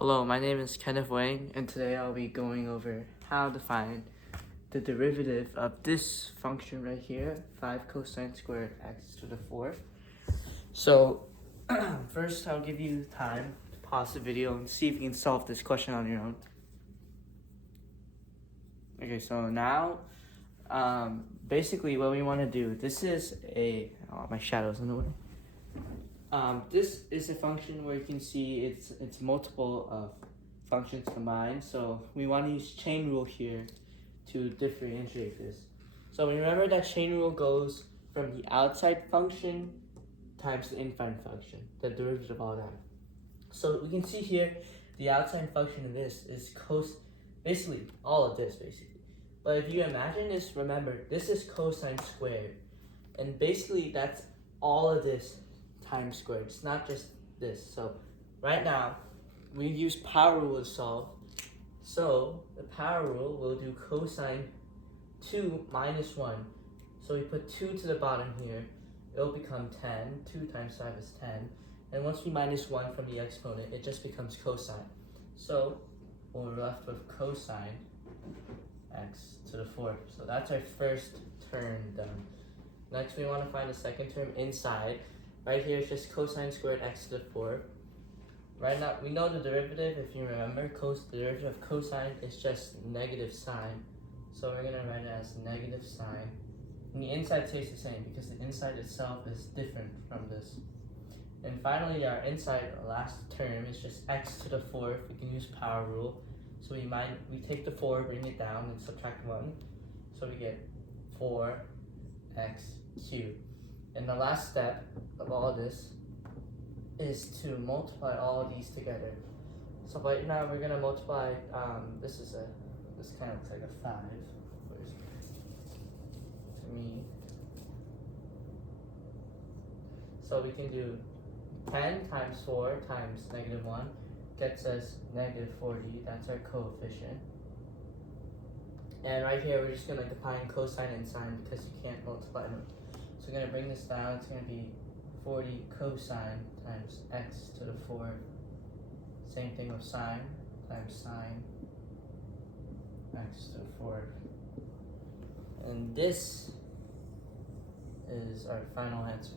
Hello, my name is Kenneth Wang, and today I'll be going over how to find the derivative of this function right here, 5 cosine squared x to the 4th. So, first I'll give you time to pause the video and see if you can solve this question on your own. Okay, so now, basically what we want to do, this is my shadow's in the way. This is a function where you can see it's multiple of functions combined. So we want to use chain rule here to differentiate this. So remember that chain rule goes from the outside function times the inside function, the derivative of all that. So we can see here the outside function of this is basically all of this basically. But if you imagine this, remember this is cosine squared, and basically that's all of this times squared. It's not just this. So right now we use power rule to solve. So the power rule will do cosine 2 minus 1. So we put 2 to the bottom here. It'll become 10. 2 times 5 is 10. And once we minus 1 from the exponent, it just becomes cosine. So we're left with cosine x to the 4th. So that's our first term done. Next we want to find the second term inside. Right here it's just cosine squared x to the 4th. Right now we know the derivative. If you remember, the derivative of cosine is just negative sign. So we're going to write it as negative sign. And the inside stays the same because the inside itself is different from this. And finally our inside last term is just x to the 4th. We can use power rule. So we take the 4, bring it down, and subtract 1. So we get 4x cubed. And the last step of all this is to multiply all of these together. So right now we're gonna multiply. This kind of looks like a 5. To me. So we can do 10 times 4 times negative 1 gets us negative 40. That's our coefficient. And right here we're just gonna combine cosine and sine because you can't multiply them. So we're going to bring this down. It's going to be 40 cosine times x to the 4th. Same thing with sine times sine x to the 4th. And this is our final answer.